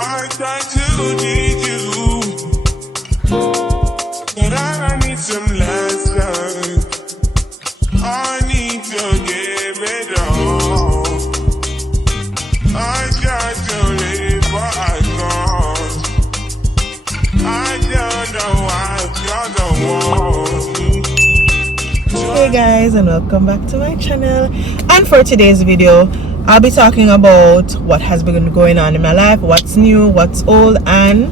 I try to need you, but I need some lessons. I need to give it all. I try to live, but I can't. I don't know why you're the one. Hey guys, and welcome back to my channel. And for today's video, I'll be talking about what has been going on in my life, what's new, what's old, and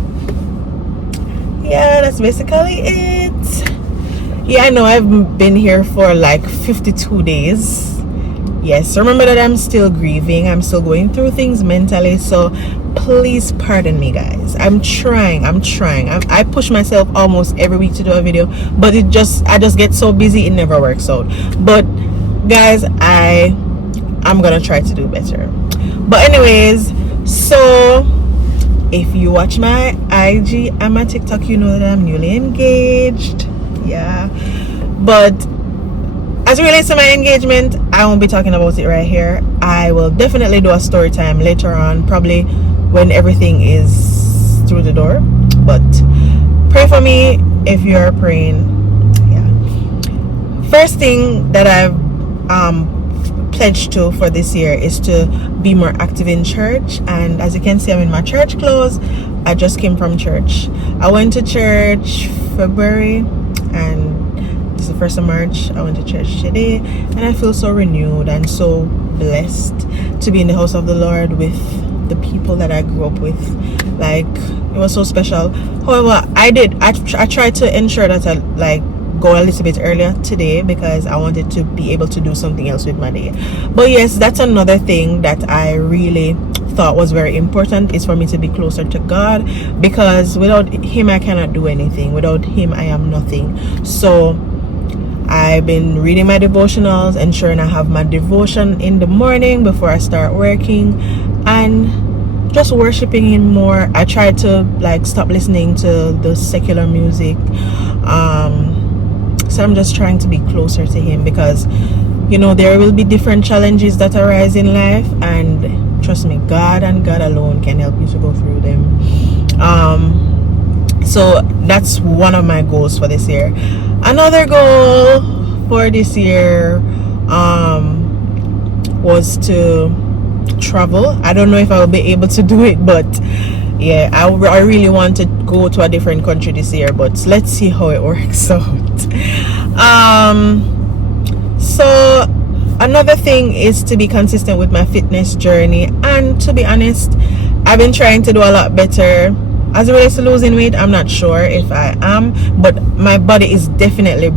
yeah, that's basically it. Yeah, I know I've been here for like 52 days. Yes, remember that I'm still grieving. I'm still going through things mentally, so please pardon me, guys. I'm trying. I push myself almost every week to do a video, but I just get so busy it never works out. But guys, I'm gonna try to do better. But anyways, so if you watch my IG and my TikTok, you know that I'm newly engaged. Yeah, but as it relates to my engagement, I won't be talking about it right here. I will definitely do a story time later on, probably when everything is through the door. But pray for me if you're praying. Yeah, first thing that I've pledged to for this year is to be more active in church. And as you can see, I'm in my church clothes. I just came from church. I went to church February, and this is the 1st of March. I went to church today, and I feel so renewed and so blessed to be in the house of the Lord with the people that I grew up with. Like, it was so special. However, I tried to ensure that I go a little bit earlier today because I wanted to be able to do something else with my day. But yes, that's another thing that I really thought was very important, is for me to be closer to God, because without him I cannot do anything. Without him I am nothing. So I've been reading my devotionals, ensuring I have my devotion in the morning before I start working, and just worshiping him more. I try to stop listening to the secular music. So I'm just trying to be closer to him, because you know there will be different challenges that arise in life, and trust me, God and God alone can help you to go through them. So that's one of my goals for this year. Another goal for this year was to travel. I don't know if I will be able to do it, but yeah, I really want to go to a different country this year, but let's see how it works out. So another thing is to be consistent with my fitness journey, and to be honest, I've been trying to do a lot better as it relates to losing weight. I'm not sure if I am, but my body is definitely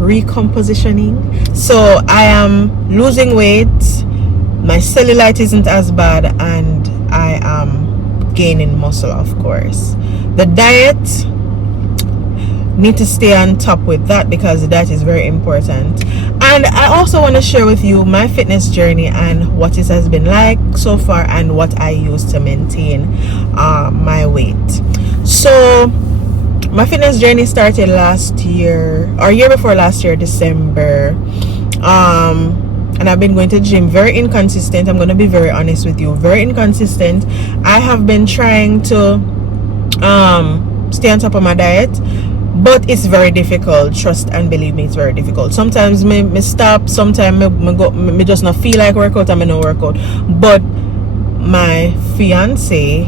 recompositioning. So I am losing weight, my cellulite isn't as bad, and I am gaining muscle, of course. The diet, need to stay on top with that, because that is very important. And I also want to share with you my fitness journey and what it has been like so far, and what I use to maintain my weight. So my fitness journey started last year, or year before last year, December. And I've been going to the gym, very inconsistent. I'm going to be very honest with you, very inconsistent. I have been trying to stay on top of my diet, but it's very difficult. Trust and believe me, it's very difficult. Sometimes me stop, sometimes me just not feel like workout, and me no workout. But my fiance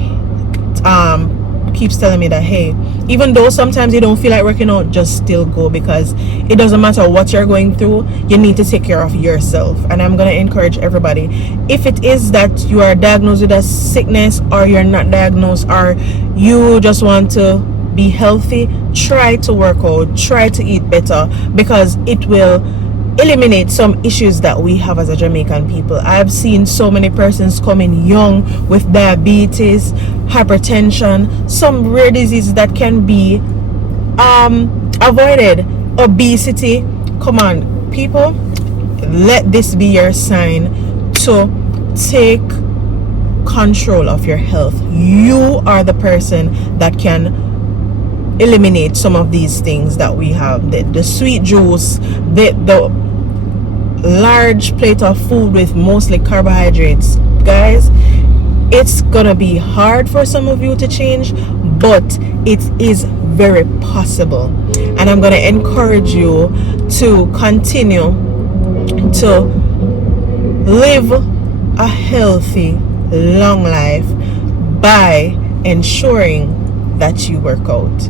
keeps telling me that, hey, even though sometimes you don't feel like working out, just still go, because it doesn't matter what you're going through, you need to take care of yourself. And I'm going to encourage everybody, if it is that you are diagnosed with a sickness, or you're not diagnosed, or you just want to be healthy, try to work out, try to eat better, because it will eliminate some issues that we have as a Jamaican people. I've seen so many persons coming young with diabetes, hypertension, some rare diseases that can be avoided, obesity. Come on, people, let this be your sign to take control of your health. You are the person that can eliminate some of these things that we have, the sweet juice, the large plate of food with mostly carbohydrates. guys. It's gonna be hard for some of you to change, but it is very possible. And I'm gonna encourage you to continue to live a healthy, long life by ensuring that you work out.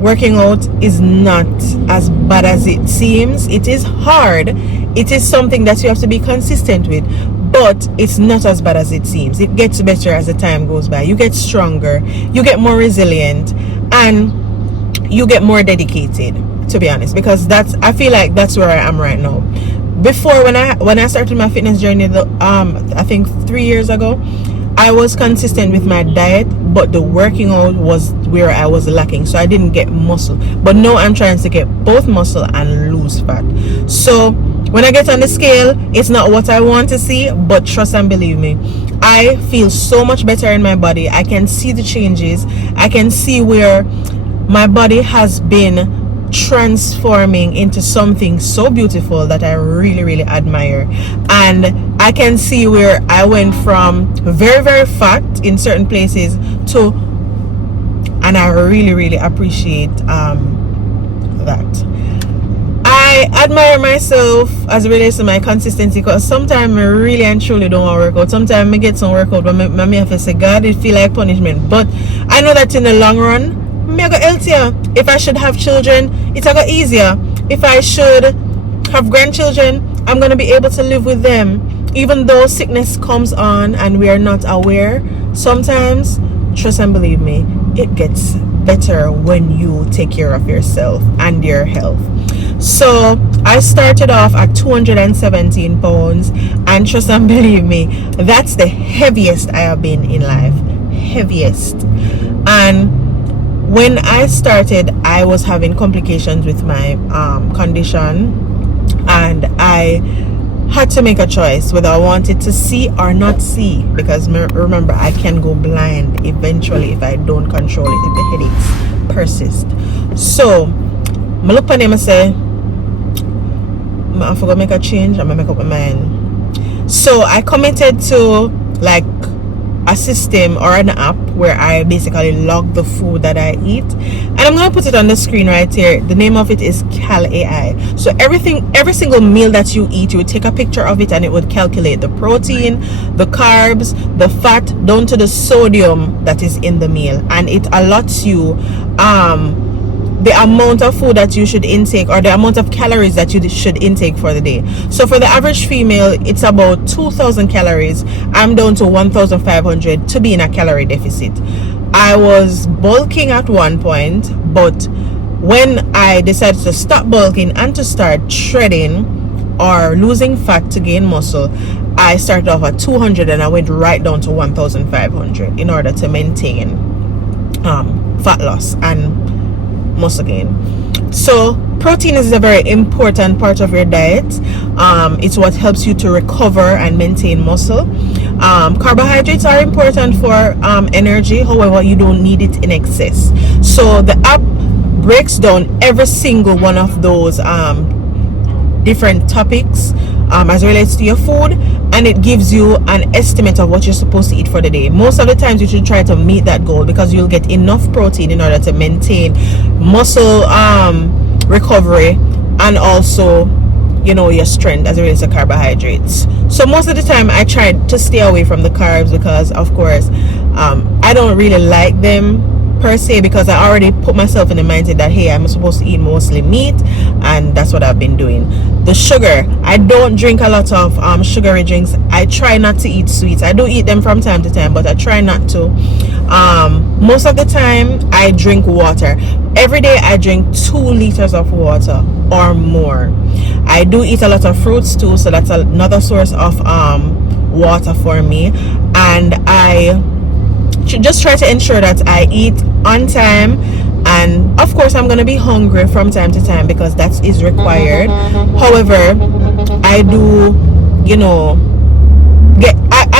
Working out is not as bad as it seems. It is hard. It is something that you have to be consistent with, but it's not as bad as it seems. It gets better as the time goes by. You get stronger, you get more resilient, and you get more dedicated, to be honest, because I feel like that's where I am right now. Before, when I started my fitness journey, I think 3 years ago, I was consistent with my diet, but the working out was where I was lacking, so I didn't get muscle. But now I'm trying to get both muscle and lose fat. So when I get on the scale, it's not what I want to see, but trust and believe me, I feel so much better in my body. I can see the changes. I can see where my body has been transforming into something so beautiful that I really, really admire. And I can see where I went from very, very fat in certain places to, and I really, really appreciate that. I admire myself as it relates to my consistency, because sometimes I really and truly don't want to work out. Sometimes I get some workout, but I have to say, God, it feel like punishment. But I know that in the long run, I go healthier. If I should have children, it's go easier. If I should have grandchildren, I'm going to be able to live with them. Even though sickness comes on and we are not aware, sometimes, trust and believe me, it gets better when you take care of yourself and your health. So I started off at 217 pounds, and trust and believe me, that's the heaviest I have been in life. Heaviest. And when I started, I was having complications with my condition, and I had to make a choice whether I wanted to see or not see, because remember, I can go blind eventually if I don't control it, if the headaches persist. So I look at him and say, I forgot to make a change, I'm gonna make up my mind. So I committed to like a system or an app where I basically log the food that I eat, and I'm gonna put it on the screen right here. The name of it is Cal AI. So every single meal that you eat, you would take a picture of it, and it would calculate the protein, the carbs, the fat, down to the sodium that is in the meal, and it allots you the amount of food that you should intake, or the amount of calories that you should intake for the day. So for the average female, it's about 2,000 calories. I'm down to 1,500 to be in a calorie deficit. I was bulking at one point, but when I decided to stop bulking and to start shredding or losing fat to gain muscle, I started off at 200 and I went right down to 1,500 in order to maintain fat loss and muscle gain. So protein is a very important part of your diet. It's what helps you to recover and maintain muscle. Carbohydrates are important for energy, however you don't need it in excess. So the app breaks down every single one of those different topics as it relates to your food, and it gives you an estimate of what you're supposed to eat for the day. Most of the times you should try to meet that goal, because you'll get enough protein in order to maintain muscle recovery, and also, you know, your strength as it relates to carbohydrates. So most of the time I try to stay away from the carbs, because of course I don't really like them per se, because I already put myself in the mindset that, hey, I'm supposed to eat mostly meat, and that's what I've been doing. The sugar, I don't drink a lot of sugary drinks. I try not to eat sweets. I do eat them from time to time, but I try not to. Most of the time I drink water. Every day I drink 2 liters of water or more. I do eat a lot of fruits too, so that's another source of water for me. And I just try to ensure that I eat on time, and of course I'm gonna be hungry from time to time, because that is required. However, I do, you know,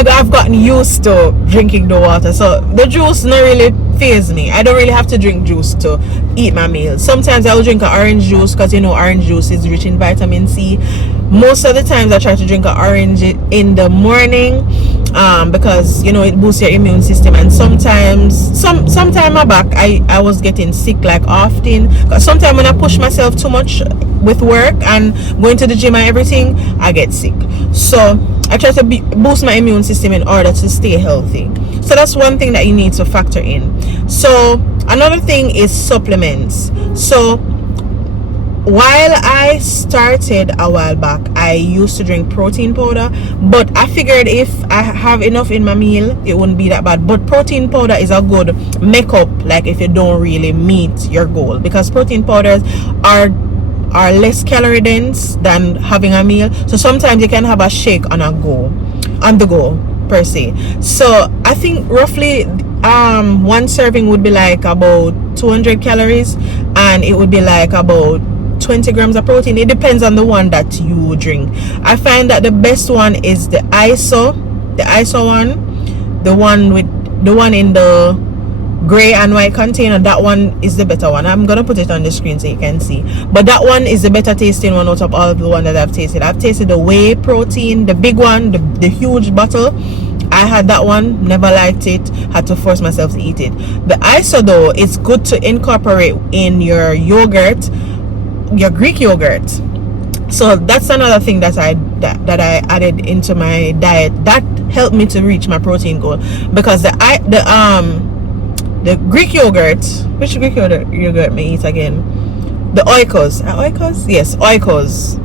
I've gotten used to drinking the water, so the juice not really faze me. I don't really have to drink juice to eat my meal. Sometimes I will drink an orange juice, because you know orange juice is rich in vitamin C. Most of the times I try to drink an orange in the morning, because you know it boosts your immune system. And sometimes sometime back I was getting sick like often, because sometimes when I push myself too much with work and going to the gym and everything, I get sick. So I try to boost my immune system in order to stay healthy. So that's one thing that you need to factor in. So another thing is supplements. So while I started a while back, I used to drink protein powder, but I figured if I have enough in my meal, it wouldn't be that bad. But protein powder is a good makeup, like if you don't really meet your goal, because protein powders are less calorie dense than having a meal. So sometimes you can have a shake on the go per se. So I think roughly one serving would be like about 200 calories, and it would be like about 20 grams of protein. It depends on the one that you drink. I find that the best one is the ISO one, the one in the gray and white container. That one is the better one. I'm gonna put it on the screen so you can see, but that one is the better tasting one out of all of the one that I've tasted. I've tasted the whey protein, the big one, the huge bottle. I had that one, never liked it, had to force myself to eat it. The ISO though, it's good to incorporate in your yogurt, your Greek yogurt. So that's another thing that I added into my diet that helped me to reach my protein goal, because the Greek yogurt, which Greek yogurt may eat again? The Oikos. Yes, Oikos.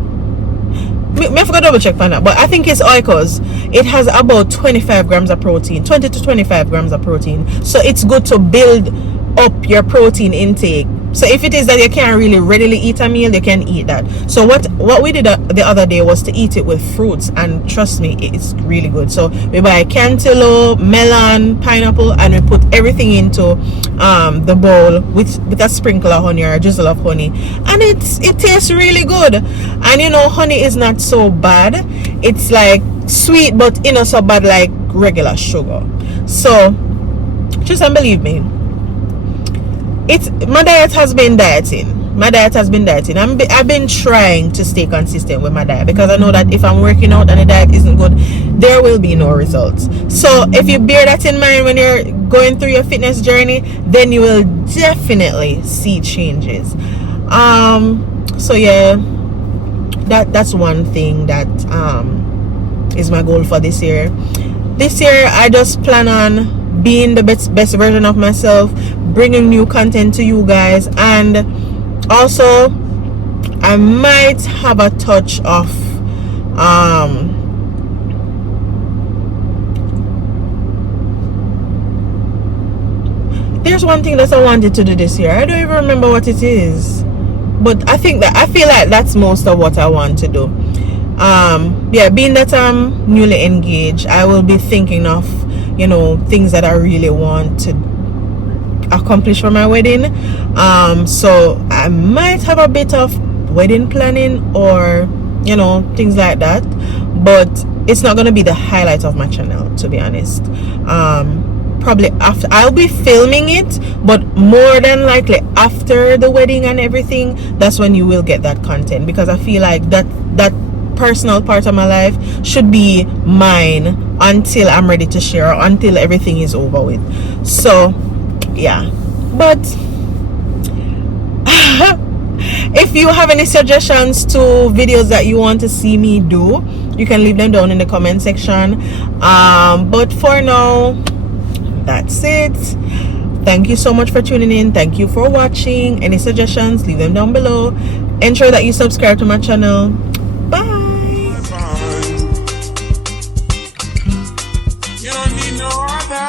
I forgot to double check on that, but I think it's Oikos. It has about 25 grams of protein, 20 to 25 grams of protein. So it's good to build up your protein intake. So if it is that you can't really readily eat a meal, you can eat that. So what we did the other day was to eat it with fruits, and trust me, it's really good. So we buy cantaloupe, melon, pineapple, and we put everything into the bowl with a sprinkle of honey or a drizzle of honey, and it tastes really good. And you know, honey is not so bad. It's like sweet, but not so bad like regular sugar. So just believe me, my diet has been dieting. I've been trying to stay consistent with my diet, because I know that if I'm working out and the diet isn't good, there will be no results. So if you bear that in mind when you're going through your fitness journey, then you will definitely see changes. So yeah, that's one thing that is my goal for this year. This year I just plan on being the best version of myself, bringing new content to you guys, and also I might have a touch of there's one thing that I wanted to do this year. I don't even remember what it is, but I feel like that's most of what I want to do. Being that I'm newly engaged, I will be thinking of, you know, things that I really want to accomplish for my wedding. So I might have a bit of wedding planning, or you know, things like that, but it's not going to be the highlight of my channel, to be honest. Probably after, I'll be filming it, but more than likely after the wedding and everything, that's when you will get that content, because I feel like that personal part of my life should be mine until I'm ready to share, or until everything is over with. So yeah, but if you have any suggestions to videos that you want to see me do, you can leave them down in the comment section. But for now, that's it. Thank you so much for tuning in. Thank you for watching. Any suggestions, leave them down below. Ensure that you subscribe to my channel. Bye. You don't need no other.